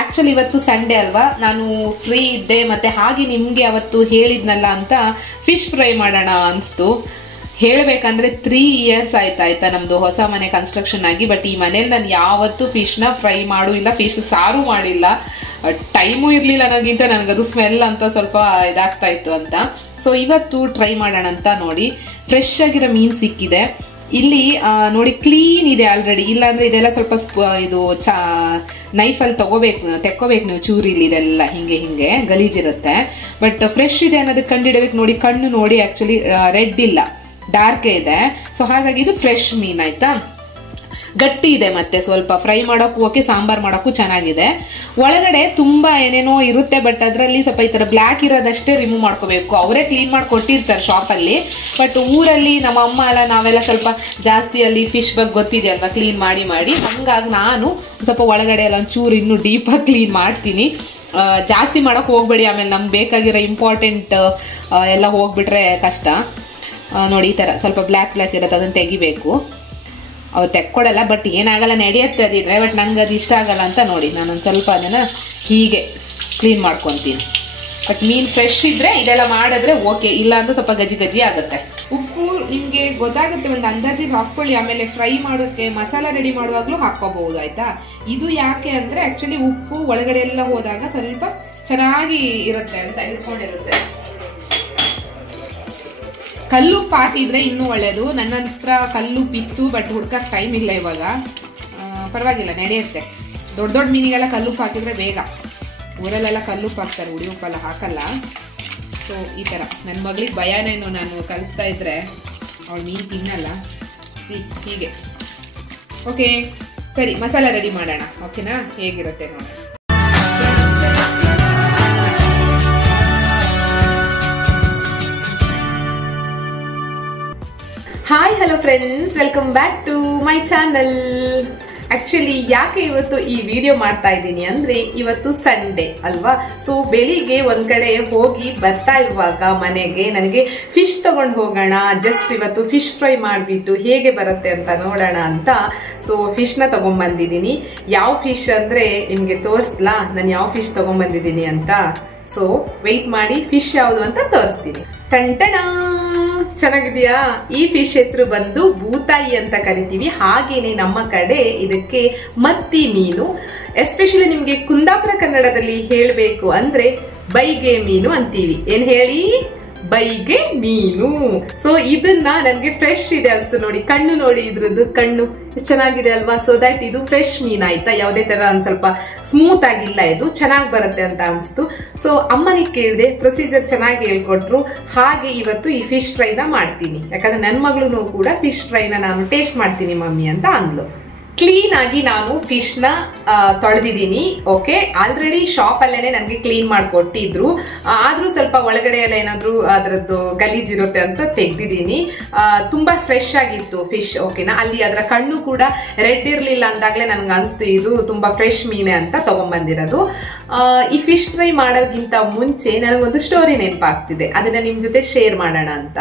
Actually ಇವತ್ತು Sunday ಅಲ್ವಾ, ನಾನು ಫ್ರೀ ಇದ್ದೆ, ಮತ್ತೆ ಹಾಗೆ ನಿಮ್ಗೆ ಅವತ್ತು ಹೇಳಿದ್ನಲ್ಲ ಅಂತ ಫಿಶ್ ಫ್ರೈ ಮಾಡೋಣ ಅನ್ಸ್ತು. ಹೇಳ್ಬೇಕಂದ್ರೆ 3 years ಆಯ್ತಾ ನಮ್ದು ಹೊಸ ಮನೆ ಕನ್ಸ್ಟ್ರಕ್ಷನ್ ಆಗಿ. ಬಟ್ ಈ ಮನೇಲಿ ನಾನು ಯಾವತ್ತೂ ಫಿಶ್ನ ಫ್ರೈ ಮಾಡು ಇಲ್ಲ, ಫಿಶ್ ಸಾರು ಮಾಡಿಲ್ಲ. ಟೈಮು ಇರ್ಲಿಲ್ಲ ನನಗಿಂತ, ನನಗದು ಸ್ಮೆಲ್ ಅಂತ ಸ್ವಲ್ಪ ಇದಾಗ್ತಾ ಇತ್ತು ಅಂತ. ಸೊ ಇವತ್ತು ಟ್ರೈ ಮಾಡೋಣ ಅಂತ ನೋಡಿ, ಫ್ರೆಶ್ ಆಗಿರೋ ಮೀನ್ ಸಿಕ್ಕಿದೆ ಇಲ್ಲಿ. ನೋಡಿ ಕ್ಲೀನ್ ಇದೆ ಆಲ್ರೆಡಿ. ಇಲ್ಲ ಅಂದ್ರೆ ಇದೆಲ್ಲ ಸ್ವಲ್ಪ ಇದು ನೈಫಲ್ಲಿ ತೆಕ್ಕೋಬೇಕು ನೀವು, ಚೂರಿಲಿ ಇದೆಲ್ಲ ಹಿಂಗೆ ಗಲೀಜಿರುತ್ತೆ. ಬಟ್ ಫ್ರೆಶ್ ಇದೆ ಅನ್ನೋದಕ್ಕೆ ಕಂಡಿಡೋದಕ್ಕೆ ನೋಡಿ, ಕಣ್ಣು ನೋಡಿ ಆಕ್ಚುಲಿ ರೆಡ್ ಇಲ್ಲ, ಡಾರ್ಕ್ ಇದೆ. ಸೊ ಹಾಗಾಗಿ ಇದು ಫ್ರೆಶ್ ಮೀನ್ ಆಯ್ತಾ. ಗಟ್ಟಿ ಇದೆ, ಮತ್ತೆ ಸ್ವಲ್ಪ ಫ್ರೈ ಮಾಡೋಕ್ಕೂ ಓಕೆ, ಸಾಂಬಾರ್ ಮಾಡೋಕ್ಕೂ ಚೆನ್ನಾಗಿದೆ. ಒಳಗಡೆ ತುಂಬಾ ಏನೇನೋ ಇರುತ್ತೆ, ಬಟ್ ಅದರಲ್ಲಿ ಸ್ವಲ್ಪ ಈ ತರ ಬ್ಲ್ಯಾಕ್ ಇರೋದಷ್ಟೇ ರಿಮೂವ್ ಮಾಡ್ಕೋಬೇಕು. ಅವರೇ ಕ್ಲೀನ್ ಮಾಡಿ ಕೊಟ್ಟಿರ್ತಾರೆ ಶಾಪಲ್ಲಿ. ಬಟ್ ಊರಲ್ಲಿ ನಮ್ಮ ಅಮ್ಮ ಎಲ್ಲ ನಾವೆಲ್ಲ ಸ್ವಲ್ಪ ಜಾಸ್ತಿ ಅಲ್ಲಿ ಫಿಶ್ ಬಗ್ಗೆ ಗೊತ್ತಿದೆ ಅಲ್ವಾ, ಕ್ಲೀನ್ ಮಾಡಿ ಹಂಗಾಗಿ ನಾನು ಸ್ವಲ್ಪ ಒಳಗಡೆ ಎಲ್ಲ ಒಂಚೂರು ಇನ್ನೂ ಡೀಪಾಗಿ ಕ್ಲೀನ್ ಮಾಡ್ತೀನಿ. ಜಾಸ್ತಿ ಮಾಡೋಕೆ ಹೋಗ್ಬೇಡಿ, ಆಮೇಲೆ ನಮ್ಗೆ ಬೇಕಾಗಿರೋ ಇಂಪಾರ್ಟೆಂಟ್ ಎಲ್ಲ ಹೋಗ್ಬಿಟ್ರೆ ಕಷ್ಟ. ನೋಡಿ ಈ ತರ ಸ್ವಲ್ಪ ಬ್ಲ್ಯಾಕ್ ಇರುತ್ತೆ, ಅದನ್ನ ತೆಗಿಬೇಕು. ಅವ್ರು ತೆಕ್ಕೊಡಲ್ಲ, ಬಟ್ ಏನಾಗಲ್ಲ, ನಡೆಯುತ್ತೆ ಅದಿದ್ರೆ. ಬಟ್ ನಂಗೆ ಅದು ಇಷ್ಟ ಆಗಲ್ಲ ಅಂತ ನೋಡಿ ನಾನೊಂದು ಸ್ವಲ್ಪ ಅದನ್ನ ಹೀಗೆ ಕ್ಲೀನ್ ಮಾಡ್ಕೊತೀನಿ. ಬಟ್ ಮೀನ್ ಫ್ರೆಶ್ ಇದ್ರೆ ಇದೆಲ್ಲ ಮಾಡಿದ್ರೆ ಓಕೆ, ಇಲ್ಲ ಅಂದ್ರೆ ಸ್ವಲ್ಪ ಗಜಿ ಆಗುತ್ತೆ. ಉಪ್ಪು ನಿಮ್ಗೆ ಗೊತ್ತಾಗುತ್ತೆ, ಒಂದು ಅಂದಾಜಿಗೆ ಹಾಕೊಳ್ಳಿ. ಆಮೇಲೆ ಫ್ರೈ ಮಾಡೋಕೆ ಮಸಾಲ ರೆಡಿ ಮಾಡುವಾಗ್ಲೂ ಹಾಕೋಬಹುದು ಆಯ್ತಾ. ಇದು ಯಾಕೆ ಅಂದ್ರೆ ಆಕ್ಚುಲಿ ಉಪ್ಪು ಒಳಗಡೆ ಎಲ್ಲ ಹೋದಾಗ ಸ್ವಲ್ಪ ಚೆನ್ನಾಗಿ ಇರುತ್ತೆ ಅಂತ ಇಟ್ಕೊಂಡಿರುತ್ತೆ. ಕಲ್ಲುಪ್ಪು ಹಾಕಿದ್ರೆ ಇನ್ನೂ ಒಳ್ಳೇದು. ನನ್ನ ಹತ್ರ ಕಲ್ಲುಪ್ಪಿತ್ತು, ಬಟ್ ಹುಡ್ಕಕ್ಕೆ ಟೈಮ್ ಇಲ್ಲ ಇವಾಗ. ಪರವಾಗಿಲ್ಲ, ನಡೆಯುತ್ತೆ. ದೊಡ್ಡ ಮೀನಿಗೆಲ್ಲ ಕಲ್ಲುಪ್ಪು ಹಾಕಿದ್ರೆ ಬೇಗ. ಊರಲ್ಲೆಲ್ಲ ಕಲ್ಲುಪ್ಪು ಹಾಕ್ತಾರೆ, ಹುಡಿ ಉಪ್ಪೆಲ್ಲ ಹಾಕಲ್ಲ. ಸೊ ಈ ಥರ ನನ್ನ ಮಗಳಿಗೆ ಭಯನೇನು, ನಾನು ಕಲಿಸ್ತಾ ಇದ್ರೆ ಅವಳು ಮೀನು ತಿನ್ನಲ್ಲ. ಹೀಗೆ ಓಕೆ. ಸರಿ, ಮಸಾಲ ರೆಡಿ ಮಾಡೋಣ. ಓಕೆನಾ, ಹೇಗಿರುತ್ತೆ ನೋಡಿ. Hi hello friends, welcome back to my channel. Actually ಯಾಕೆ ಇವತ್ತು ಈ ವಿಡಿಯೋ ಮಾಡ್ತಾ ಇದ್ದೀನಿ ಅಂದ್ರೆ, ಇವತ್ತು ಸಂಡೇ ಅಲ್ವಾ. ಸೊ ಬೆಳಿಗ್ಗೆ ಒಂದ್ ಕಡೆ ಹೋಗಿ ಬರ್ತಾ ಇರುವಾಗ ಮನೆಗೆ ನನಗೆ ಫಿಶ್ ತಗೊಂಡು ಹೋಗೋಣ, ಜಸ್ಟ್ ಇವತ್ತು ಫಿಶ್ ಫ್ರೈ ಮಾಡಿಬಿಟ್ಟು ಹೇಗೆ ಬರುತ್ತೆ ಅಂತ ನೋಡೋಣ ಅಂತ. ಸೊ ಫಿಶ್ ನ ತಗೊಂಡ್ಬಂದಿದ್ದೀನಿ. ಯಾವ ಫಿಶ್ ಅಂದ್ರೆ ನಿಮ್ಗೆ ತೋರಿಸ್ಲಾ ನಾನು ಯಾವ ಫಿಶ್ ತಗೊಂಡ್ಬಂದಿದ್ದೀನಿ ಅಂತ. ಸೊ ವೆಯ್ಟ್ ಮಾಡಿ, ಫಿಶ್ ಯಾವುದು ಅಂತ ತೋರಿಸ್ತೀನಿ. ಟಂಟಣ, ಚೆನ್ನಾಗಿದೆಯಾ? ಈ ಫಿಶ್ ಹೆಸರು ಬಂದು ಬೂತಾಯಿ ಅಂತ ಕರಿತೀವಿ. ಹಾಗೇನೆ ನಮ್ಮ ಕಡೆ ಇದಕ್ಕೆ ಮತ್ತಿ ಮೀನು, ಎಸ್ಪೆಷಲಿ ನಿಮ್ಗೆ ಕುಂದಾಪುರ ಕನ್ನಡದಲ್ಲಿ ಹೇಳ್ಬೇಕು ಅಂದ್ರೆ ಬೈಗೆ ಮೀನು ಅಂತೀವಿ. ಏನ್ ಹೇಳಿ? ಬೈಗೆ ಮೀನು. ಸೊ ಇದನ್ನ ನನ್ಗೆ ಫ್ರೆಶ್ ಇದೆ ಅನ್ಸ್ತು ನೋಡಿ, ಕಣ್ಣು ನೋಡಿ, ಇದ್ರದ್ದು ಕಣ್ಣು ಎಷ್ಟು ಚೆನ್ನಾಗಿದೆ ಅಲ್ವಾ. ಸೊ ದಟ್ ಇದು ಫ್ರೆಶ್ ಮೀನ್ ಆಯ್ತಾ, ಯಾವುದೇ ತರ ಒಂದ್ ಸ್ವಲ್ಪ ಸ್ಮೂತ್ ಆಗಿಲ್ಲ, ಇದು ಚೆನ್ನಾಗಿ ಬರುತ್ತೆ ಅಂತ ಅನ್ಸ್ತು. ಸೊ ಅಮ್ಮನಿಗೆ ಕೇಳಿದೆ, ಪ್ರೊಸೀಜರ್ ಚೆನ್ನಾಗಿ ಹೇಳ್ಕೊಟ್ರು. ಹಾಗೆ ಇವತ್ತು ಈ ಫಿಶ್ ಫ್ರೈನ ಮಾಡ್ತೀನಿ, ಯಾಕಂದ್ರೆ ನನ್ನ ಮಗಳು ಕೂಡ ಫಿಶ್ ಫ್ರೈನ ನಾನು ಟೇಸ್ಟ್ ಮಾಡ್ತೀನಿ ಮಮ್ಮಿ ಅಂತ ಅಂದ್ಲು. ಕ್ಲೀನ್ ಆಗಿ ನಾನು ಫಿಶ್ ನ ತೊಳೆದಿದ್ದೀನಿ. ಓಕೆ, ಆಲ್ರೆಡಿ ಶಾಪ್ ಅಲ್ಲೇನೆ ನನಗೆ ಕ್ಲೀನ್ ಮಾಡಿಕೊಟ್ಟಿದ್ರು. ಆದ್ರೂ ಸ್ವಲ್ಪ ಒಳಗಡೆ ಎಲ್ಲ ಏನಾದ್ರು ಅದರದ್ದು ಗಲೀಜ್ ಇರುತ್ತೆ ಅಂತ ತೆಗ್ದಿದ್ದೀನಿ. ತುಂಬಾ ಫ್ರೆಶ್ ಆಗಿತ್ತು ಫಿಶ್. ಓಕೆನಾ, ಅಲ್ಲಿ ಅದರ ಕಣ್ಣು ಕೂಡ ರೆಡ್ ಇರ್ಲಿಲ್ಲ ಅಂದಾಗ್ಲೇ ನನ್ಗೆ ಅನ್ಸ್ತು ಇದು ತುಂಬಾ ಫ್ರೆಶ್ ಮೀನೆ ಅಂತ ತಗೊಂಡ್ಬಂದಿರೋದು. ಈ ಫಿಶ್ ಫ್ರೈ ಮಾಡೋದ್ಕಿಂತ ಮುಂಚೆ ನನಗೊಂದು ಸ್ಟೋರಿ ನೆನಪಾಗ್ತಿದೆ, ಅದನ್ನ ನಿಮ್ ಜೊತೆ ಶೇರ್ ಮಾಡೋಣ ಅಂತ.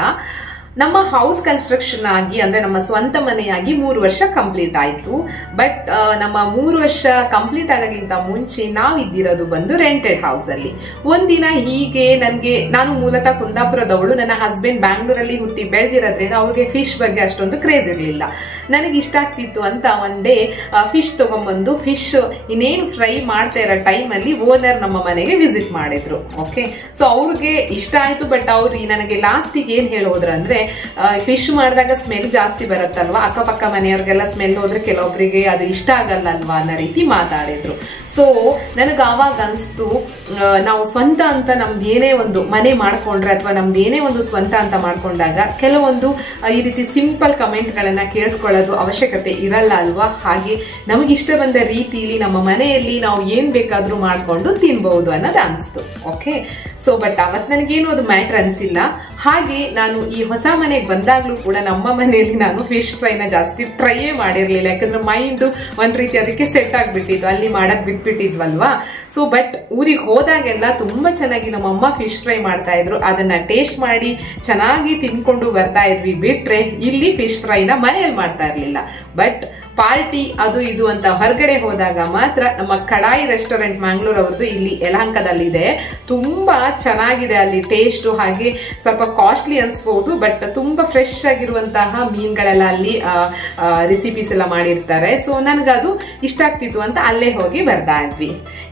ನಮ್ಮ ಹೌಸ್ ಕನ್ಸ್ಟ್ರಕ್ಷನ್ ಆಗಿ ಅಂದ್ರೆ ನಮ್ಮ ಸ್ವಂತ ಮನೆಯಾಗಿ 3 ವರ್ಷ ಕಂಪ್ಲೀಟ್ ಆಯ್ತು. ಬಟ್ ನಮ್ಮ 3 ವರ್ಷ ಕಂಪ್ಲೀಟ್ ಆಗೋಕ್ಕಿಂತ ಮುಂಚೆ ನಾವಿದ್ದಿರೋದು ಬಂದು ರೆಂಟೆಡ್ ಹೌಸ್ ಅಲ್ಲಿ. ಒಂದಿನ ಹೀಗೆ ನಾನು ಮೂಲತಃ ಕುಂದಾಪುರದವಳು, ನನ್ನ ಹಸ್ಬೆಂಡ್ ಬ್ಯಾಂಗ್ಳೂರಲ್ಲಿ ಹುಟ್ಟಿ ಬೆಳೆದಿರೋದ್ರಿಂದ ಅವ್ರಿಗೆ ಫಿಶ್ ಬಗ್ಗೆ ಅಷ್ಟೊಂದು ಕ್ರೇಜ್ ಇರ್ಲಿಲ್ಲ. ನನಗೆ ಇಷ್ಟ ಆಗ್ತಿತ್ತು ಅಂತ ಒನ್ ಡೇ ಫಿಶ್ ತಗೊಂಡ್ಬಂದು, ಫಿಶ್ ಇನ್ನೇನು ಫ್ರೈ ಮಾಡ್ತಾ ಇರೋ ಟೈಮಲ್ಲಿ ಓನರ್ ನಮ್ಮ ಮನೆಗೆ ವಿಸಿಟ್ ಮಾಡಿದ್ರು. ಓಕೆ, ಸೊ ಅವ್ರಿಗೆ ಇಷ್ಟ ಆಯ್ತು. ಬಟ್ ಅವ್ರು ನನಗೆ ಲಾಸ್ಟಿಗೆ ಏನ್ ಹೇಳೋದ್ರು ಅಂದ್ರೆ, ಫಿಶ್ ಮಾಡಿದಾಗ ಸ್ಮೆಲ್ ಜಾಸ್ತಿ ಬರುತ್ತಲ್ವಾ, ಅಕ್ಕಪಕ್ಕ ಮನೆಯವ್ರಿಗೆಲ್ಲ ಸ್ಮೆಲ್ ಹೋದ್ರೆ ಕೆಲವೊಬ್ಬರಿಗೆ ಅದು ಇಷ್ಟ ಆಗಲ್ಲ ಅಲ್ವಾ ಅನ್ನೋ ರೀತಿ ಮಾತಾಡಿದ್ರು. ಸೊ ನನಗೆ ಆವಾಗ ಅನ್ಸ್ತು, ನಾವು ಸ್ವಂತ ಅಂತ ನಮ್ದು ಏನೇ ಒಂದು ಮನೆ ಮಾಡ್ಕೊಂಡ್ರೆ ಅಥವಾ ನಮ್ದು ಏನೇ ಒಂದು ಸ್ವಂತ ಅಂತ ಮಾಡ್ಕೊಂಡಾಗ ಕೆಲವೊಂದು ಈ ರೀತಿ ಸಿಂಪಲ್ ಕಮೆಂಟ್ ಗಳನ್ನ ಕೇಳಿಸ್ಕೊಳ್ಳೋದು ಅವಶ್ಯಕತೆ ಇರಲ್ಲ ಅಲ್ವಾ. ಹಾಗೆ ನಮಗಿಷ್ಟ ಬಂದ ರೀತಿಯಲ್ಲಿ ನಮ್ಮ ಮನೆಯಲ್ಲಿ ನಾವು ಏನ್ ಬೇಕಾದ್ರೂ ಮಾಡ್ಕೊಂಡು ತಿನ್ಬಹುದು ಅನ್ನೋದು ಅನ್ಸ್ತು. ಓಕೆ, ಸೊ ಬಟ್ ಅವತ್ ನನಗೇನು ಅದು ಮ್ಯಾಟರ್ ಅನ್ಸಿಲ್ಲ. ಹಾಗೆ ನಾನು ಈ ಹೊಸ ಮನೆಗೆ ಬಂದಾಗ್ಲೂ ಕೂಡ ನಮ್ಮ ಮನೆಯಲ್ಲಿ ನಾನು ಫಿಶ್ ಫ್ರೈನ ಜಾಸ್ತಿ ಟ್ರೈಯೇ ಮಾಡಿರ್ಲಿಲ್ಲ, ಯಾಕಂದ್ರೆ ಮೈಂಡ್ ಒಂದ್ ರೀತಿ ಅದಕ್ಕೆ ಸೆಟ್ ಆಗ್ಬಿಟ್ಟಿತ್ತು, ಅಲ್ಲಿ ಮಾಡಕ್ ಬಿಟ್ಬಿಟ್ಟಿದ್ವಲ್ವಾ. ಸೊ ಬಟ್ ಊರಿಗೆ ಹೋದಾಗೆಲ್ಲ ತುಂಬಾ ಚೆನ್ನಾಗಿ ನಮ್ಮಮ್ಮ ಫಿಶ್ ಫ್ರೈ ಮಾಡ್ತಾ ಇದ್ರು, ಅದನ್ನ ಟೇಸ್ಟ್ ಮಾಡಿ ಚೆನ್ನಾಗಿ ತಿನ್ಕೊಂಡು ಬರ್ತಾ ಇದ್ವಿ. ಬಿಟ್ರೆ ಇಲ್ಲಿ ಫಿಶ್ ಫ್ರೈನ ಮನೆಯಲ್ಲಿ ಮಾಡ್ತಾ ಇರ್ಲಿಲ್ಲ. ಬಟ್ ಪಾರ್ಟಿ ಅದು ಇದು ಅಂತ ಹೊರಗಡೆ ಹೋದಾಗ ಮಾತ್ರ ನಮ್ಮ ಕಡಾಯಿ ರೆಸ್ಟೋರೆಂಟ್ ಮ್ಯಾಂಗ್ಳೂರ್ ಅವ್ರದ್ದು ಇಲ್ಲಿ ಯಲಹಂಕದಲ್ಲಿದೆ. ತುಂಬಾ ಚೆನ್ನಾಗಿದೆ ಅಲ್ಲಿ ಟೇಸ್ಟ್. ಹಾಗೆ ಸ್ವಲ್ಪ ಕಾಸ್ಟ್ಲಿ ಅನ್ಸ್ಬಹುದು, ಬಟ್ ತುಂಬಾ ಫ್ರೆಶ್ ಆಗಿರುವಂತಹ ಮೀನುಗಳೆಲ್ಲ ಅಲ್ಲಿ ರೆಸಿಪೀಸ್ ಎಲ್ಲ ಮಾಡಿರ್ತಾರೆ. ಸೊ ನನ್ಗದು ಇಷ್ಟ ಆಗ್ತಿತ್ತು ಅಂತ ಅಲ್ಲೇ ಹೋಗಿ ಬರ್ತಾ ಇದ್ವಿ.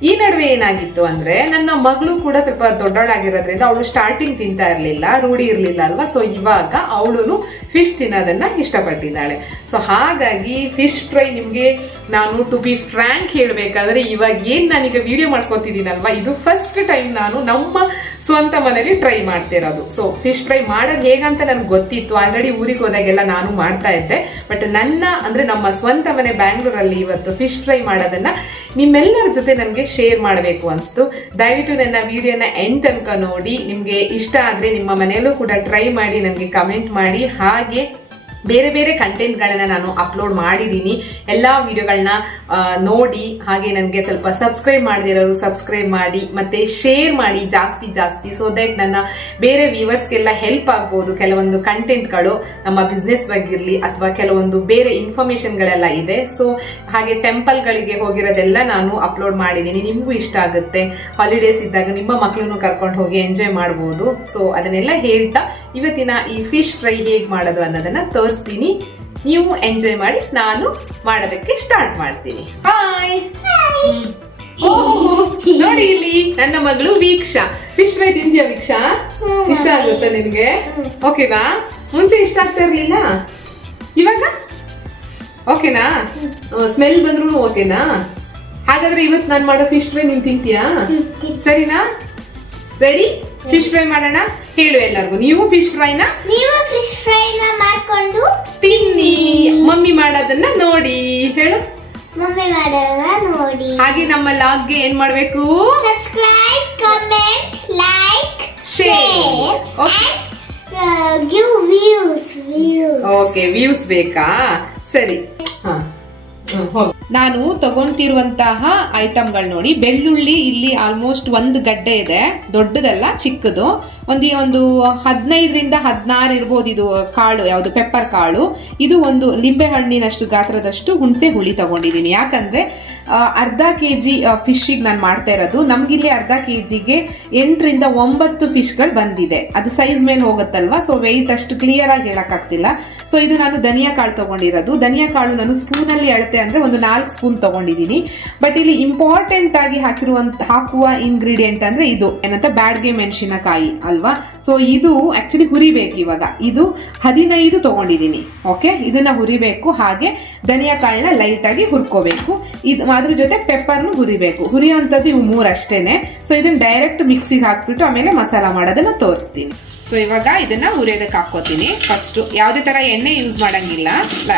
ಈ ನಡುವೆ ಏನಾಗಿತ್ತು ಅಂದ್ರೆ, ನನ್ನ ಮಗಳು ಕೂಡ ಸ್ವಲ್ಪ ದೊಡ್ಡವಳಾಗಿರೋದ್ರಿಂದ ಅವಳು ಸ್ಟಾರ್ಟಿಂಗ್ ತಿಂತಾ ಇರ್ಲಿಲ್ಲ, ರೂಢಿ ಇರ್ಲಿಲ್ಲ ಅಲ್ವಾ. ಸೊ ಇವಾಗ ಅವಳು ಫಿಶ್ ತಿನ್ನೋದನ್ನ ಇಷ್ಟಪಟ್ಟಿದ್ದಾಳೆ. ಸೊ ಹಾಗಾಗಿ ಫಿಶ್ ಫ್ರೈ ನಿಮ್ಗೆ ನಾನು ಟು ಬಿ ಫ್ರಾಂಕ್ ಹೇಳ್ಬೇಕಾದ್ರೆ, ಇವಾಗ ಏನ್ ನಾನೀಗ ವಿಡಿಯೋ ಮಾಡ್ಕೊತಿದ್ದೀನಲ್ವಾ, ಇದು ಫಸ್ಟ್ ಟೈಮ್ ನಾನು ನಮ್ಮ ಸ್ವಂತ ಮನೇಲಿ ಟ್ರೈ ಮಾಡ್ತಿರೋದು. ಸೊ ಫಿಶ್ ಫ್ರೈ ಮಾಡೋದು ಹೇಗಂತ ನನ್ಗೆ ಗೊತ್ತಿತ್ತು, ಆಲ್ರೆಡಿ ಊರಿಗೆ ಹೋದಾಗೆಲ್ಲ ನಾನು ಮಾಡ್ತಾ ಇದ್ದೆ. ಬಟ್ ನಮ್ಮ ಸ್ವಂತ ಮನೆ ಬ್ಯಾಂಗ್ಳೂರಲ್ಲಿ ಇವತ್ತು ಫಿಶ್ ಫ್ರೈ ಮಾಡೋದನ್ನ ನಿಮ್ಮೆಲ್ಲರ ಜೊತೆ ನನಗೆ ಶೇರ್ ಮಾಡಬೇಕು ಅನ್ಸ್ತು. ದಯವಿಟ್ಟು ನನ್ನ ವಿಡಿಯೋನ ಎಂಡ್ ತನಕ ನೋಡಿ. ನಿಮ್ಗೆ ಇಷ್ಟ ಆದ್ರೆ ನಿಮ್ಮ ಮನೆಯಲ್ಲೂ ಕೂಡ ಟ್ರೈ ಮಾಡಿ ನನಗೆ ಕಮೆಂಟ್ ಮಾಡಿ. ಹಾಗೆ ಬೇರೆ ಬೇರೆ ಕಂಟೆಂಟ್ಗಳನ್ನ ನಾನು ಅಪ್ಲೋಡ್ ಮಾಡಿದ್ದೀನಿ, ಎಲ್ಲಾ ವಿಡಿಯೋಗಳನ್ನ ನೋಡಿ. ಹಾಗೆ ನನಗೆ ಸ್ವಲ್ಪ ಸಬ್ಸ್ಕ್ರೈಬ್ ಮಾಡದಿರೋರು ಸಬ್ಸ್ಕ್ರೈಬ್ ಮಾಡಿ, ಮತ್ತೆ ಶೇರ್ ಮಾಡಿ ಜಾಸ್ತಿ, ಸೊ ದಟ್ ನನ್ನ ಬೇರೆ ವ್ಯೂವರ್ಸ್ಗೆಲ್ಲ ಹೆಲ್ಪ್ ಆಗ್ಬೋದು. ಕೆಲವೊಂದು ಕಂಟೆಂಟ್ಗಳು ನಮ್ಮ ಬಿಸ್ನೆಸ್ ಬಗ್ಗೆ ಇರಲಿ ಅಥವಾ ಕೆಲವೊಂದು ಬೇರೆ ಇನ್ಫಾರ್ಮೇಶನ್ಗಳೆಲ್ಲ ಇದೆ. ಸೊ ಹಾಗೆ ಟೆಂಪಲ್ಗಳಿಗೆ ಹೋಗಿರೋದೆಲ್ಲ ನಾನು ಅಪ್ಲೋಡ್ ಮಾಡಿದ್ದೀನಿ, ನಿಮಗೂ ಇಷ್ಟ ಆಗುತ್ತೆ. ಹಾಲಿಡೇಸ್ ಇದ್ದಾಗ ನಿಮ್ಮ ಮಕ್ಕಳನ್ನು ಕರ್ಕೊಂಡು ಹೋಗಿ ಎಂಜಾಯ್ ಮಾಡಬಹುದು. ಸೊ ಅದನ್ನೆಲ್ಲ ಹೇಳ್ತಾ ಇವತ್ತಿನ ಈ ಫಿಶ್ ಫ್ರೈ ಹೇಗ್ ಮಾಡೋದು ಅನ್ನೋದನ್ನ ತೋರಿಸ್ತೀನಿ. ನೀವು ಎಂಜಾಯ್ ಮಾಡಿ, ನಾನು ಮಾಡೋದಕ್ಕೆ ಸ್ಟಾರ್ಟ್ ಮಾಡ್ತೀನಿ. ಹಾಯ್, ನೋಡಿ ಇಲ್ಲಿ ನನ್ನ ಮಗಳು ವೀಕ್ಷಾ. Fish fry ತಿಂದ್ಯಾ Veeksha? ಇಷ್ಟ ಆಗುತ್ತೆ ನಿನ್ಗೆ? ಓಕೆನಾ? ಮುಂಚೆ ಇಷ್ಟ ಆಗ್ತಾ ಇರ್ಲಿಲ್ಲ, ಇವಾಗ ಓಕೆನಾ? ಸ್ಮೆಲ್ ಬಂದ್ರು ಓಕೆನಾ? ಹಾಗಾದ್ರೆ ಇವತ್ತು ನಾನು ಮಾಡೋ ಫಿಶ್ ಫ್ರೈ ನೀನ್ ತಿಂತೀಯಾ? ಸರಿನಾ? ರೆಡಿ? ಫಿಶ್ ಫ್ರೈ ಮಾಡೋಣ. ಹೇಳು ಎಲ್ಲರಿಗೂ, ನೀವು ಫಿಶ್ ಫ್ರೈನ ಮಾಡ್ಕೊಂಡು ತಿನ್ನಿ, ಮಮ್ಮಿ ಮಾಡೋದನ್ನ ನೋಡಿ. ಹೇಳು, ಮಮ್ಮಿ ಮಾಡೋದನ್ನ ನೋಡಿ. ಹಾಗೆ ನಮ್ಮ ಲಾಗ್ಗೆ ಏನ್ ಮಾಡ್ಬೇಕು? Subscribe, comment, like, share, give views. Okay, views ಬೇಕಾ? ಸರಿ, ನಾನು ತಗೊಂತಿರುವಂತಹ ಐಟಮ್ಗಳು ನೋಡಿ. ಬೆಳ್ಳುಳ್ಳಿ ಇಲ್ಲಿ ಆಲ್ಮೋಸ್ಟ್ 1 ಗಡ್ಡೆ ಇದೆ, ದೊಡ್ಡದಲ್ಲ, ಚಿಕ್ಕದು. ಒಂದು 15ರಿಂದ 16 ಇರ್ಬೋದು. ಇದು ಕಾಳು ಯಾವುದು? ಪೆಪ್ಪರ್ ಕಾಳು. ಇದು ಒಂದು ಲಿಂಬೆ ಹಣ್ಣಿನಷ್ಟು ಗಾತ್ರದಷ್ಟು ಹುಣಸೆ ಹುಳಿ ತಗೊಂಡಿದ್ದೀನಿ. ಯಾಕಂದ್ರೆ ಅರ್ಧ ಕೆಜಿ ಫಿಶ್ಗೆ ನಾನು ಮಾಡ್ತಾ ಇರೋದು. ನಮ್ಗಿಲ್ಲಿ ಅರ್ಧ ಕೆಜಿಗೆ 8ರಿಂದ 9 ಫಿಶ್ಗಳು ಬಂದಿದೆ. ಅದು ಸೈಜ್ ಮೇಲೆ ಹೋಗುತ್ತಲ್ವಾ, ಸೊ ವೆಯ್ಟ್ ಅಷ್ಟು ಕ್ಲಿಯರ್ ಆಗಿ ಹೇಳಕ್ ಆಗ್ತಿಲ್ಲ. ಸೊ ಇದು ನಾನು ಧನಿಯಾ ಕಾಳು ತಗೊಂಡಿರೋದು. ಧನಿಯಾ ಕಾಳು ನಾನು ಸ್ಪೂನ್ ಅಲ್ಲಿ ಅಳತೆ ಅಂದ್ರೆ ಒಂದು 4 ಸ್ಪೂನ್ ತಗೊಂಡಿದ್ದೀನಿ. ಬಟ್ ಇಲ್ಲಿ ಇಂಪಾರ್ಟೆಂಟ್ ಆಗಿ ಹಾಕುವ ಇಂಗ್ರೀಡಿಯೆಂಟ್ ಅಂದ್ರೆ ಇದು ಏನಂತ, ಬ್ಯಾಡ್ಗೆ ಮೆಣಸಿನಕಾಯಿ ಅಲ್ವಾ. ಸೊ ಇದು ಆಕ್ಚುಲಿ ಹುರಿಬೇಕು. ಇವಾಗ ಇದು 15 ತಗೊಂಡಿದ್ದೀನಿ. ಓಕೆ, ಇದನ್ನ ಹುರಿಬೇಕು. ಹಾಗೆ ಧನಿಯಾ ಕಾಳನ್ನ ಲೈಟ್ ಆಗಿ ಹುರ್ಕೋಬೇಕು. ಅದ್ರ ಜೊತೆ ಪೆಪ್ಪರ್ನು ಹುರಿಬೇಕು. ಹುರಿಯುವಂತದ್ದು ಇವು 3 ಅಷ್ಟೇನೆ. ಸೊ ಇದನ್ನ ಡೈರೆಕ್ಟ್ ಮಿಕ್ಸಿಗೆ ಹಾಕ್ಬಿಟ್ಟು ಆಮೇಲೆ ಮಸಾಲ ಮಾಡೋದನ್ನ ತೋರಿಸ್ತೀನಿ. ಸೊ ಇವಾಗ ಇದನ್ನ ಹುರಿಯೋದಕ್ಕೆ ಹಾಕೋತೀನಿ. ಫಸ್ಟ್ ಯಾವುದೇ ತರ ಎಣ್ಣೆ ಯೂಸ್ ಮಾಡಂಗಿಲ್ಲ,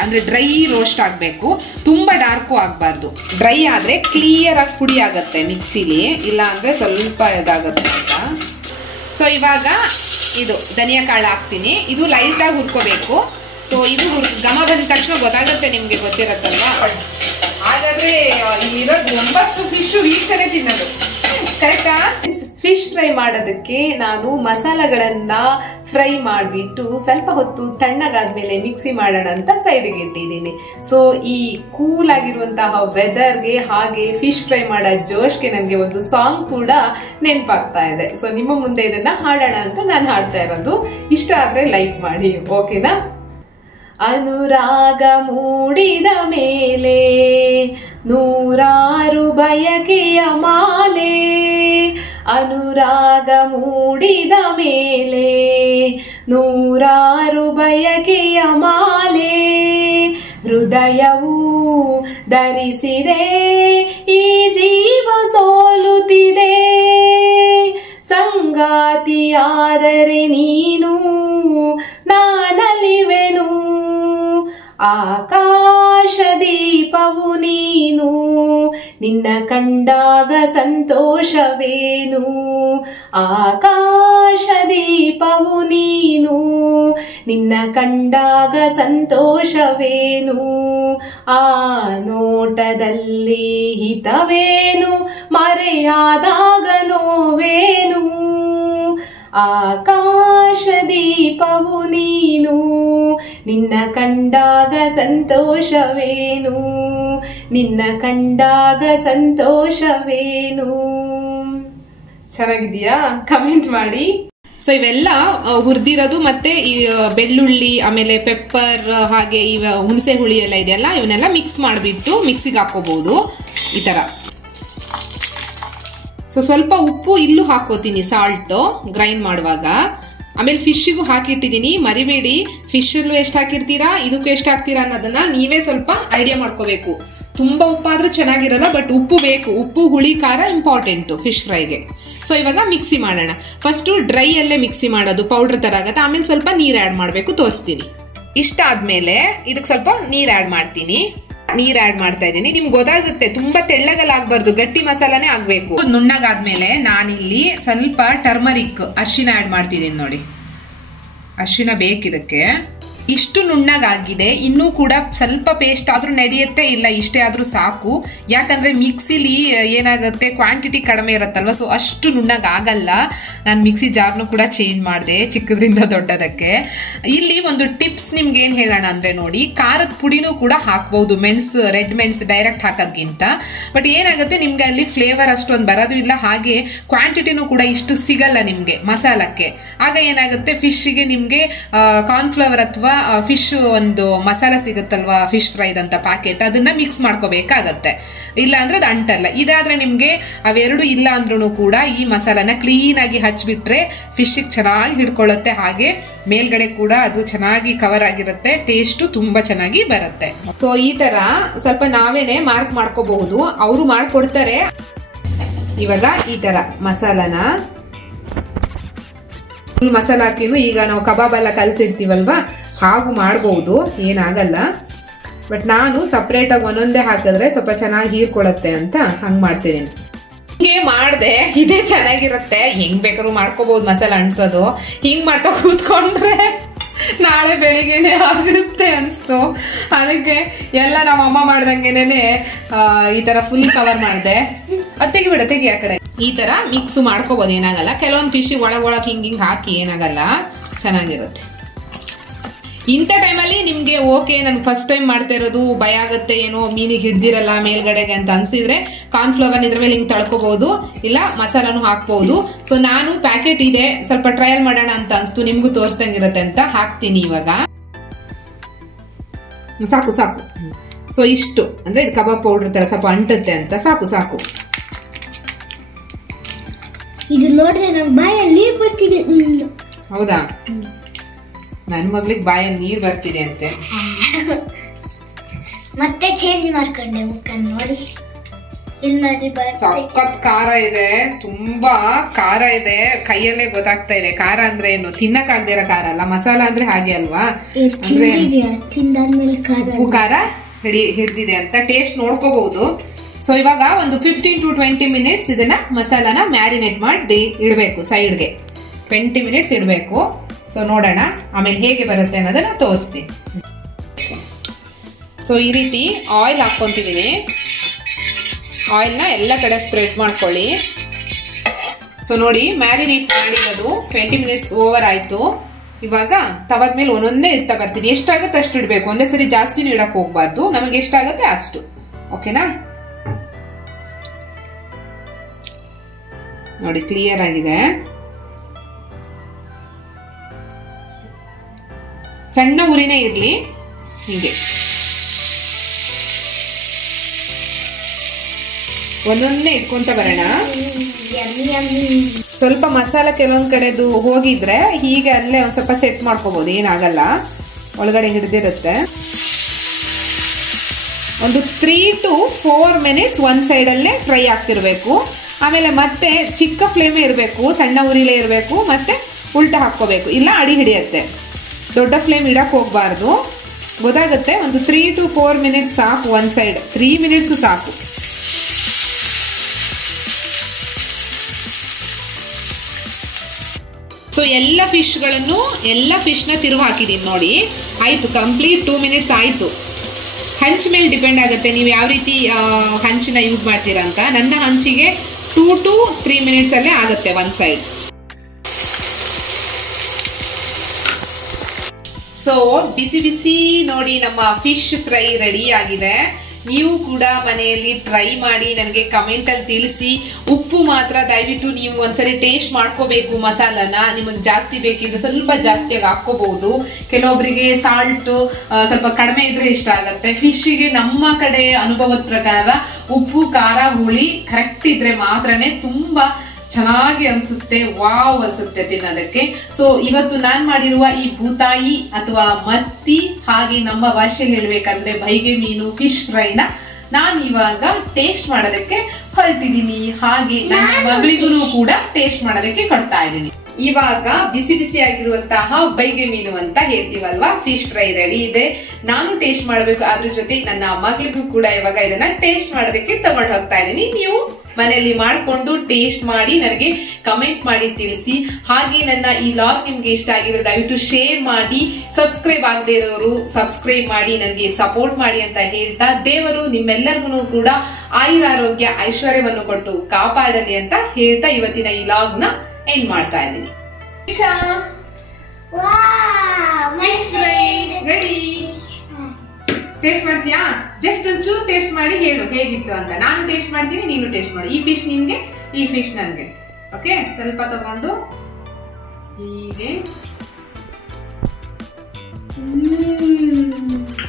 ಅಂದ್ರೆ ಡ್ರೈ ರೋಸ್ಟ್ ಆಗ್ಬೇಕು, ತುಂಬಾ ಡಾರ್ಕು ಆಗ್ಬಾರ್ದು. ಡ್ರೈ ಆದ್ರೆ ಕ್ಲಿಯರ್ ಆಗಿ ಪುಡಿ ಆಗತ್ತೆ ಮಿಕ್ಸಿಲಿ, ಇಲ್ಲ ಅಂದ್ರೆ ಸ್ವಲ್ಪ ಇದಾಗತ್ತೆ ಅಂತ. ಸೊ ಇವಾಗ ಇದು ಧನಿಯಾ ಕಾಳು ಹಾಕ್ತೀನಿ. ಇದು ಲೈಟ್ ಆಗಿ ಹುರ್ಕೋಬೇಕು. ಸೊ ಇದು ಘಮ ಬಂದ ತಕ್ಷಣ ಗೊತ್ತಾಗುತ್ತೆ, ನಿಮ್ಗೆ ಗೊತ್ತಿರತ್ತಲ್ವಾ. ಹಾಗಾದ್ರೆ ಇಲ್ಲಿರೋದು 9 ಫಿಶ್ ವೀಕ್ಷಣೆ ತಿನ್ನೋದು ಕರೆಕ್ಟಾ? ಫಿಶ್ ಫ್ರೈ ಮಾಡೋದಕ್ಕೆ ನಾನು ಮಸಾಲೆಗಳನ್ನ ಫ್ರೈ ಮಾಡಿಬಿಟ್ಟು ಸ್ವಲ್ಪ ಹೊತ್ತು ತಣ್ಣಗಾದ್ಮೇಲೆ ಮಿಕ್ಸಿ ಮಾಡೋಣ ಅಂತ ಸೈಡ್ಗೆ ಇಟ್ಟಿದ್ದೀನಿ. ಸೊ ಈ ಕೂಲ್ ಆಗಿರುವಂತಹ ವೆದರ್ಗೆ ಹಾಗೆ ಫಿಶ್ ಫ್ರೈ ಮಾಡೋ ಜೋಶ್ಗೆ ನನಗೆ ಒಂದು ಸಾಂಗ್ ಕೂಡ ನೆನಪಾಗ್ತಾ ಇದೆ. ಸೊ ನಿಮ್ಮ ಮುಂದೆ ಇದನ್ನ ಹಾಡೋಣ ಅಂತ ನಾನು ಹಾಡ್ತಾ ಇರೋದು. ಇಷ್ಟ ಆದ್ರೆ ಲೈಕ್ ಮಾಡಿ, ಓಕೆನಾ? ಅನುರಾಗ ಮೂಡಿದ ಮೇಲೆ ನೂರಾರು ಬಯಕೆಯ ಮಾಲೆ, ಅನುರಾಗ ಮೂಡಿದ ಮೇಲೆ ನೂರಾರು ಬಯಕೆಯ ಮಾಲೆ, ಹೃದಯವು ಧರಿಸಿದೆ ಈ ಜೀವ ಸೋಲುತ್ತಿದೆ, ಸಂಗಾತಿಯಾದರೆ ನೀನು ನಾನಲಿವೆನು, ಆಕಾಶ ದೀಪವು ನೀನು, ನಿನ್ನ ಕಂಡಾಗ ಸಂತೋಷವೇನು, ಆಕಾಶ ದೀಪವು ನೀನು, ನಿನ್ನ ಕಂಡಾಗ ಸಂತೋಷವೇನು, ಆ ನೋಟದಲ್ಲಿ ಹಿತವೇನು, ಮರೆಯಾದಾಗ ನೋವೇನು, ಆಕಾಶ ದೀಪವು ನೀನು, ನಿನ್ನ ಕಂಡಾಗ ಸಂತೋಷವೇನು, ನಿನ್ನ ಕಂಡಾಗ ಸಂತೋಷವೇನು. ಚೆನ್ನಾಗಿದೆಯಾ? ಕಮೆಂಟ್ ಮಾಡಿ. ಸೊ ಇವೆಲ್ಲ ಹುರಿದಿರೋದು ಮತ್ತೆ ಈ ಬೆಳ್ಳುಳ್ಳಿ ಆಮೇಲೆ ಪೆಪ್ಪರ್ ಹಾಗೆ ಇವ ಹುಣಸೆ ಹುಳಿ ಎಲ್ಲ ಇದೆಯಲ್ಲ, ಇವನ್ನೆಲ್ಲ ಮಿಕ್ಸ್ ಮಾಡಿಬಿಟ್ಟು ಮಿಕ್ಸಿಗೆ ಹಾಕೋಬಹುದು ಈ ತರ. ಸೊ ಸ್ವಲ್ಪ ಉಪ್ಪು ಇಲ್ಲೂ ಹಾಕೋತೀನಿ, ಸಾಲ್ಟ್ ಗ್ರೈಂಡ್ ಮಾಡುವಾಗ. ಆಮೇಲೆ ಫಿಶ್ಗೂ ಹಾಕಿಟ್ಟಿದ್ದೀನಿ, ಮರಿಬೇಡಿ. ಫಿಶ್ ಅಲ್ಲೂ ಎಷ್ಟು ಹಾಕಿರ್ತೀರಾ, ಇದಕ್ಕೂ ಎಷ್ಟು ಹಾಕ್ತೀರಾ ಅನ್ನೋದನ್ನ ನೀವೇ ಸ್ವಲ್ಪ ಐಡಿಯಾ ಮಾಡ್ಕೋಬೇಕು. ತುಂಬಾ ಉಪ್ಪಾದ್ರೂ ಚೆನ್ನಾಗಿರಲ್ಲ, ಬಟ್ ಉಪ್ಪು ಬೇಕು. ಉಪ್ಪು ಹುಳಿ ಖಾರ ಇಂಪಾರ್ಟೆಂಟ್ ಫಿಶ್ ಫ್ರೈಗೆ. ಸೊ ಇವಾಗ ಮಿಕ್ಸಿ ಮಾಡೋಣ. ಫಸ್ಟ್ ಡ್ರೈ ಅಲ್ಲೇ ಮಿಕ್ಸಿ ಮಾಡೋದು, ಪೌಡರ್ ತರ ಆಗತ್ತೆ. ಆಮೇಲೆ ಸ್ವಲ್ಪ ನೀರ್ ಆಡ್ ಮಾಡ್ಬೇಕು, ತೋರಿಸ್ತೀನಿ. ಇಷ್ಟ ಆದ್ಮೇಲೆ ಇದಕ್ಕೆ ಸ್ವಲ್ಪ ನೀರ್ ಆಡ್ ಮಾಡ್ತೀನಿ. ನೀರ್ ಆಡ್ ಮಾಡ್ತಾ ಇದ್ದೀನಿ. ನಿಮ್ಗೆ ಗೊತ್ತಾಗುತ್ತೆ, ತುಂಬಾ ತೆಳ್ಳಗಲ್ಲ ಆಗ್ಬಾರ್ದು, ಗಟ್ಟಿ ಮಸಾಲಾನೇ ಆಗ್ಬೇಕು. ನುಣ್ಣಗಾದ್ಮೇಲೆ ನಾನಿಲ್ಲಿ ಸ್ವಲ್ಪ ಟರ್ಮರಿಕ್ ಅರಿಶಿನ ಆಡ್ ಮಾಡ್ತಿದ್ದೀನಿ. ನೋಡಿ, ಅರಿಶಿನ ಬೇಕಿದಕ್ಕೆ. ಇಷ್ಟು ನುಣ್ಣಗಾಗಿದೆ. ಇನ್ನೂ ಕೂಡ ಸ್ವಲ್ಪ ಪೇಸ್ಟ್ ಆದ್ರೂ ನಡೆಯುತ್ತೆ, ಇಲ್ಲ ಇಷ್ಟೇ ಆದ್ರೂ ಸಾಕು. ಯಾಕಂದ್ರೆ ಮಿಕ್ಸಿಲಿ ಏನಾಗುತ್ತೆ, ಕ್ವಾಂಟಿಟಿ ಕಡಿಮೆ ಇರುತ್ತಲ್ವಾ, ಸೊ ಅಷ್ಟು ನುಣ್ಣಗಾಗಲ್ಲ. ನಾನು ಮಿಕ್ಸಿ ಜಾರ್ನು ಕೂಡ ಚೇಂಜ್ ಮಾಡಿದೆ, ಚಿಕ್ಕದ್ರಿಂದ ದೊಡ್ಡದಕ್ಕೆ. ಇಲ್ಲಿ ಒಂದು ಟಿಪ್ಸ್ ನಿಮ್ಗೆ ಏನ್ ಹೇಳೋಣ ಅಂದ್ರೆ, ನೋಡಿ, ಖಾರದ ಪುಡಿನೂ ಕೂಡ ಹಾಕ್ಬಹುದು, ಮೆಣಸು, ರೆಡ್ ಮೆಣಸು ಡೈರೆಕ್ಟ್ ಹಾಕೋದ್ಕಿಂತ. ಬಟ್ ಏನಾಗುತ್ತೆ, ನಿಮ್ಗೆ ಅಲ್ಲಿ ಫ್ಲೇವರ್ ಅಷ್ಟೊಂದು ಬರೋದು ಇಲ್ಲ, ಹಾಗೆ ಕ್ವಾಂಟಿಟಿನೂ ಕೂಡ ಇಷ್ಟು ಸಿಗಲ್ಲ ನಿಮ್ಗೆ ಮಸಾಲಕ್ಕೆ. ಆಗ ಏನಾಗುತ್ತೆ, ಫಿಶ್ಗೆ ನಿಮ್ಗೆ ಕಾರ್ನ್ಫ್ಲವರ್ ಅಥವಾ ಫಿಶ್ ಒಂದು ಮಸಾಲ ಸಿಗುತ್ತಲ್ವಾ, ಫಿಶ್ ಫ್ರೈದಂತ ಪ್ಯಾಕೆಟ್, ಅದನ್ನ ಮಿಕ್ಸ್ ಮಾಡ್ಕೋಬೇಕಾಗತ್ತೆ. ಇಲ್ಲ ಅಂದ್ರೆ ಅದು ಅಂಟಲ್ಲ. ಇದಾದ್ರೆ ನಿಮ್ಗೆ ಅವೆರಡು ಇಲ್ಲ ಅಂದ್ರೂ ಕೂಡ ಈ ಮಸಾಲಾನ ಕ್ಲೀನ್ ಆಗಿ ಹಚ್ಬಿಟ್ರೆ ಫಿಶ್ಗೆ ಚೆನ್ನಾಗಿ ಹಿಡ್ಕೊಳ್ಳುತ್ತೆ. ಹಾಗೆ ಮೇಲ್ಗಡೆ ಕೂಡ ಅದು ಚೆನ್ನಾಗಿ ಕವರ್ ಆಗಿರುತ್ತೆ, ಟೇಸ್ಟ್ ತುಂಬಾ ಚೆನ್ನಾಗಿ ಬರುತ್ತೆ. ಸೊ ಈ ತರ ಸ್ವಲ್ಪ ನಾವೇನೆ ಮಾರ್ಕ್ ಮಾಡ್ಕೋಬಹುದು, ಅವರು ಮಾಡ್ಕೊಡ್ತಾರೆ. ಇವಾಗ ಈ ತರ ಮಸಾಲಾನ ಫುಲ್ ಮಸಾಲ ಹಾಕಿನು, ಈಗ ನಾವು ಕಬಾಬ್ ಎಲ್ಲ ಕಲಸಿಡ್ತೀವಲ್ವಾ, ಹಾಗೂ ಮಾಡಬಹುದು, ಏನಾಗಲ್ಲ. ಬಟ್ ನಾನು ಸಪ್ರೇಟ್ ಆಗಿ ಒಂದೊಂದೇ ಹಾಕಿದ್ರೆ ಸ್ವಲ್ಪ ಚೆನ್ನಾಗಿ ಹೀರ್ಕೊಳತ್ತೆ ಅಂತ ಹಂಗ್ ಮಾಡ್ತೀನಿ. ಹಿಂಗೆ ಮಾಡ್ದೆ, ಇದೇ ಚೆನ್ನಾಗಿರುತ್ತೆ. ಹೆಂಗ್ ಬೇಕಾದ್ರೂ ಮಾಡ್ಕೋಬಹುದು ಮಸಾಲ ಅನ್ಸೋದು. ಹಿಂಗ್ ಮಾಡ್ತಾ ಕೂತ್ಕೊಂಡ್ರೆ ನಾಳೆ ಬೆಳಿಗ್ಗೆನೆ ಆಗುತ್ತೆ ಅನ್ಸ್ತು. ಅದಕ್ಕೆ ಎಲ್ಲ ನಮ್ಮ ಅಮ್ಮ ಮಾಡ್ದಂಗೆನೆ ಈ ತರ ಫುಲ್ ಕವರ್ ಮಾಡಿದೆ. ತೆಗಿಬೇಡ, ತೆಗಿ ಆ ಕಡೆ. ಈ ತರ ಮಿಕ್ಸ್ ಮಾಡ್ಕೋಬಹುದು, ಏನಾಗಲ್ಲ. ಕೆಲವೊಂದು ಫಿಶ್ ಒಳಗೊಳಗ್ ಹಿಂಗ್ ಹಾಕಿ ಏನಾಗಲ್ಲ, ಚೆನ್ನಾಗಿರುತ್ತೆ. ಇಂಥ ಟೈಮಲ್ಲಿ ನಿಮ್ಗೆ ಓಕೆ, ನನ್ ಫಸ್ಟ್ ಟೈಮ್ ಮಾಡ್ತಾ ಇರೋದು, ಭಯ ಆಗುತ್ತೆ, ಏನೋ ಮೀನಿಗೆ ಹಿಡ್ದಿರಲ್ಲ ಮೇಲ್ಗಡೆಗೆ ಅಂತ ಅನ್ಸಿದ್ರೆ ಕಾರ್ನ್ಫ್ಲವರ್ ಇದ್ರ ಮೇಲೆ ಹಿಂಗ್ ತಳ್ಕೋಬಹುದು, ಇಲ್ಲ ಮಸಾಲಾನು ಹಾಕ್ಬಹುದು. ಸೊ ನಾನು ಪ್ಯಾಕೆಟ್ ಇದೆ, ಸ್ವಲ್ಪ ಟ್ರಯಲ್ ಮಾಡೋಣ ಅಂತ ಅನ್ಸ್ತು, ನಿಮ್ಗೂ ತೋರಿಸ್ದಂಗಿರತ್ತೆ ಅಂತ ಹಾಕ್ತೀನಿ. ಇವಾಗ ಸಾಕು ಸಾಕು. ಸೊ ಇಷ್ಟು ಅಂದ್ರೆ ಇದು ಕಬಾಬ್ ಪೌಡರ್ ತರ ಸ್ವಲ್ಪ ಅಂಟುತ್ತೆ ಅಂತ, ಸಾಕು ಸಾಕು. ಇದು ನೋಡ್ರೆ ನಮ್ ಬಾಯಲ್ಲಿ ಬರ್ತಿದೆ. ಹೌದಾ? ನನ್ ಮಗ್ಳಿಗೆ ಬಾಯಲ್ಲಿ ನೀರ್ ಬರ್ತಿದೆ ಅಂತೆ. ಮತ್ತೆ ಚೇಂಜ್ ಮಾಡ್ಕೊಂಡೆ ಮುಖ ನೋಡಿ. ಇಲ್ಲಿ ನೋಡಿ, ಸಖತ್ ಖಾರ ಇದೆ, ತುಂಬಾ ಖಾರ ಇದೆ. ಕೈಯಲ್ಲೇ ಗೊತ್ತಾಗ್ತಾ ಇದೆ ಖಾರ ಅಂದ್ರೆ ಏನು. ತಿನ್ನಕ್ ಆಗದೆ ಇರೋ ಖಾರ ಅಲ್ಲ, ಮಸಾಲ ಅಂದ್ರೆ ಹಾಗೆ ಅಲ್ವಾ. ಅಂದ್ರೆ ತಿಂದಾದ್ಮೇಲೆ ಉಪ್ಪು ಖಾರ ಹಿಡ್ದಿದೆ ಅಂತ ಟೇಸ್ಟ್ ನೋಡ್ಕೋಬಹುದು. ಸೊ ಇವಾಗ ಒಂದು 15 to 20 ಮಿನಿಟ್ಸ್ ಇದನ್ನ ಮಸಾಲಾನ ಮ್ಯಾರಿನೇಟ್ ಮಾಡಿ ಇಡಬೇಕು ಸೈಡ್ಗೆ. 20 ಮಿನಿಟ್ಸ್ ಇಡಬೇಕು. ಸೊ ನೋಡೋಣ ಆಮೇಲೆ ಹೇಗೆ ಬರುತ್ತೆ ಅನ್ನೋದನ್ನ ತೋರಿಸ್ತೀನಿ. ಸೊ ಈ ರೀತಿ ಆಯಿಲ್ ಹಾಕ್ಕೊಂತಿದ್ದೀನಿ. ಆಯಿಲ್ನ ಎಲ್ಲ ಕಡೆ ಸ್ಪ್ರೆಡ್ ಮಾಡ್ಕೊಳ್ಳಿ. ಸೊ ನೋಡಿ, ಮ್ಯಾರಿನೇಟ್ ಮಾಡಿರೋದು 20 ಮಿನಿಟ್ಸ್ ಓವರ್ ಆಯ್ತು. ಇವಾಗ ತವದ ಮೇಲೆ ಒಂದೊಂದೇ ಇಡ್ತಾ ಬರ್ತೀನಿ. ಎಷ್ಟಾಗುತ್ತೆ ಅಷ್ಟು ಇಡಬೇಕು, ಒಂದೇ ಸರಿ ಜಾಸ್ತಿನೂ ಇಡಕ್ ಹೋಗ್ಬಾರ್ದು. ನಮಗೆ ಎಷ್ಟಾಗುತ್ತೆ ಅಷ್ಟು, ಓಕೆನಾ? ನೋಡಿ, ಕ್ಲಿಯರ್ ಆಗಿದೆ. ಸಣ್ಣ ಉರಿನೇ ಇರ್ಲಿ. ಹೀಗೆ ಒಂದೊಂದೇ ಇಟ್ಕೊಂತ ಬರೋಣ. ಸ್ವಲ್ಪ ಮಸಾಲ ಕೆಲವೊಂದ್ ಕಡೆದು ಹೋಗಿದ್ರೆ ಹೀಗೆ ಅಲ್ಲೇ ಒಂದ್ ಸ್ವಲ್ಪ ಸೆಟ್ ಮಾಡ್ಕೋಬಹುದು, ಏನಾಗಲ್ಲ, ಒಳಗಡೆ ಹಿಡ್ದಿರುತ್ತೆ. ಒಂದು 3 to 4 ಮಿನಿಟ್ಸ್ ಒಂದ್ ಸೈಡ್ ಅಲ್ಲೇ ಫ್ರೈ ಆಗ್ತಿರ್ಬೇಕು. ಆಮೇಲೆ ಮತ್ತೆ ಚಿಕ್ಕ ಫ್ಲೇಮೇ ಇರಬೇಕು, ಸಣ್ಣ ಉರಿಲೇ ಇರಬೇಕು. ಮತ್ತೆ ಉಲ್ಟಾ ಹಾಕೋಬೇಕು, ಇಲ್ಲ ಅಡಿ ಹಿಡಿಯತ್ತೆ. ದೊಡ್ಡ ಫ್ಲೇಮ್ ಇಡಕ್ ಹೋಗ್ಬಾರ್ದು, ಗೊತ್ತಾಗುತ್ತೆ. ಒಂದು 3 to 4 ಮಿನಿಟ್ಸ್ ಸಾಕು ಒಂದ್ ಸೈಡ್. 3 ಮಿನಿಟ್ಸ್ ಸಾಕು. ಸೊ ಎಲ್ಲ ಫಿಶ್ನ ತಿರುವು ಹಾಕಿದೀನಿ ನೋಡಿ. ಆಯ್ತು, ಕಂಪ್ಲೀಟ್ 2 ಮಿನಿಟ್ಸ್ ಆಯ್ತು. ಹಂಚ್ ಮೇಲೆ ಡಿಪೆಂಡ್ ಆಗುತ್ತೆ ನೀವು ಯಾವ ರೀತಿ ಹಂಚನ್ನ ಯೂಸ್ ಮಾಡ್ತೀರಾ ಅಂತ. ನನ್ನ ಹಂಚಿಗೆ 2 to 3 ಮಿನಿಟ್ಸ್ ಅಲ್ಲೇ ಆಗುತ್ತೆ ಒಂದ್ ಸೈಡ್. ಸೊ ಬಿಸಿ ಬಿಸಿ ನೋಡಿ ನಮ್ಮ ಫಿಶ್ ಫ್ರೈ ರೆಡಿ ಆಗಿದೆ. ನೀವು ಕೂಡ ಮನೆಯಲ್ಲಿ ಟ್ರೈ ಮಾಡಿ ನನಗೆ ಕಮೆಂಟ್ ಅಲ್ಲಿ ತಿಳಿಸಿ. ಉಪ್ಪು ಮಾತ್ರ ದಯವಿಟ್ಟು ನೀವು ಒಂದ್ಸರಿ ಟೇಸ್ಟ್ ಮಾಡ್ಕೋಬೇಕು. ಮಸಾಲಾನ ನಿಮಗೆ ಜಾಸ್ತಿ ಬೇಕಿದ್ರೆ ಸ್ವಲ್ಪ ಜಾಸ್ತಿಯಾಗಿ ಹಾಕೋಬಹುದು. ಕೆಲವೊಬ್ಬರಿಗೆ ಸಾಲ್ಟ್ ಸ್ವಲ್ಪ ಕಡಿಮೆ ಇದ್ರೆ ಇಷ್ಟ ಆಗತ್ತೆ. ಫಿಶ್ಗೆ ನಮ್ಮ ಕಡೆ ಅನುಭವದ ಪ್ರಕಾರ ಉಪ್ಪು ಖಾರ ಹುಳಿ ಕರೆಕ್ಟ್ ಇದ್ರೆ ಮಾತ್ರನೇ ತುಂಬಾ ಚೆನ್ನಾಗಿ ಅನ್ಸುತ್ತೆ, ವಾವ್ ಅನ್ಸುತ್ತೆ ತಿನ್ನೋದಕ್ಕೆ. ಸೊ ಇವತ್ತು ನಾನ್ ಮಾಡಿರುವ ಈ ಭೂತಾಯಿ ಅಥವಾ ಮತ್ತಿ, ಹಾಗೆ ನಮ್ಮ ಭಾಷೆಯಲ್ಲಿ ಹೇಳ್ಬೇಕಂದ್ರೆ ಬೈಗೆ ಮೀನು ಫಿಶ್ ಫ್ರೈನ ನಾನು ಇವಾಗ ಟೇಸ್ಟ್ ಮಾಡೋದಕ್ಕೆ ಹೊರಟಿದ್ದೀನಿ. ಹಾಗೆ ನನ್ನ ಮಗಳಿಗೂ ಕೂಡ ಟೇಸ್ಟ್ ಮಾಡೋದಕ್ಕೆ ಕೊಡ್ತಾ ಇದ್ದೀನಿ. ಇವಾಗ ಬಿಸಿ ಬಿಸಿ ಆಗಿರುವಂತಹ ಬೈಗೆ ಮೀನು ಅಂತ ಹೇಳ್ತೀವಲ್ವಾ, ಫಿಶ್ ಫ್ರೈ ರೆಡಿ ಇದೆ. ನಾನು ಟೇಸ್ಟ್ ಮಾಡಬೇಕು, ಅದ್ರ ಜೊತೆ ನನ್ನ ಮಗಳಿಗೂ ಕೂಡ ಇವಾಗ ಇದನ್ನ ಟೇಸ್ಟ್ ಮಾಡೋದಕ್ಕೆ ತಗೊಂಡು ಹೋಗ್ತಾ ಇದ್ದೀನಿ. ನೀವು ಮನೆಯಲ್ಲಿ ಮಾಡ್ಕೊಂಡು ಟೇಸ್ಟ್ ಮಾಡಿ ನನಗೆ ಕಮೆಂಟ್ ಮಾಡಿ ತಿಳಿಸಿ. ಹಾಗೆ ನನ್ನ ಈ ಲಾಗ್ ನಿಮ್ಗೆ ಇಷ್ಟ ಆಗಿದ್ರೆ ದಯವಿಟ್ಟು ಶೇರ್ ಮಾಡಿ, ಸಬ್ಸ್ಕ್ರೈಬ್ ಆಗದೆ ಇರೋರು ಸಬ್ಸ್ಕ್ರೈಬ್ ಮಾಡಿ ನನಗೆ ಸಪೋರ್ಟ್ ಮಾಡಿ ಅಂತ ಹೇಳ್ತಾ, ದೇವರು ನಿಮ್ಮೆಲ್ಲರಿಗೂ ಕೂಡ ಆಯುರಾರೋಗ್ಯ ಐಶ್ವರ್ಯವನ್ನು ಕೊಟ್ಟು ಕಾಪಾಡಲಿ ಅಂತ ಹೇಳ್ತಾ ಇವತ್ತಿನ ಈ ಲಾಗ್ ನ ಎಂಡ್ ಮಾಡ್ತಾ ಇದ್ದೀನಿ. ರೆಡಿ? ಟೇಸ್ಟ್ ಮಾಡ್ತೀಯಾ? ಜಸ್ಟ್ ಒಂಚೂರು ಟೇಸ್ಟ್ ಮಾಡಿ ಹೇಳು ಹೇಗಿತ್ತು ಅಂತ. ನಾನು ಟೇಸ್ಟ್ ಮಾಡ್ತೀನಿ, ನೀನು ಟೇಸ್ಟ್ ಮಾಡು. ಈ ಫಿಶ್ ನಿನ್ಗೆ, ಈ ಫಿಶ್ ನನ್ಗೆ. ಓಕೆ, ಸ್ವಲ್ಪ ತಗೊಂಡು ಹೀಗೆ.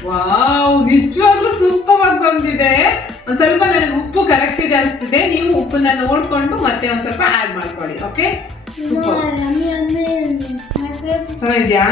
ವಾವ್, ನಿಜವಾಗ್ಲೂ ಸೂಪರ್ ಆಗಿ ಬಂದಿದೆ. ಒಂದ್ ಸ್ವಲ್ಪ ನನಗೆ ಉಪ್ಪು ಕರೆಕ್ಟ್ ಇದೆ ಅನಿಸ್ತಿದೆ. ನೀವು ಉಪ್ಪನ್ನ ನೋಡ್ಕೊಂಡು ಮತ್ತೆ ಒಂದ್ ಸ್ವಲ್ಪ ಆಡ್ ಮಾಡ್ಕೊಳ್ಳಿ. Okay, super. ಚೆನ್ನಾಗಿದ್ಯಾ?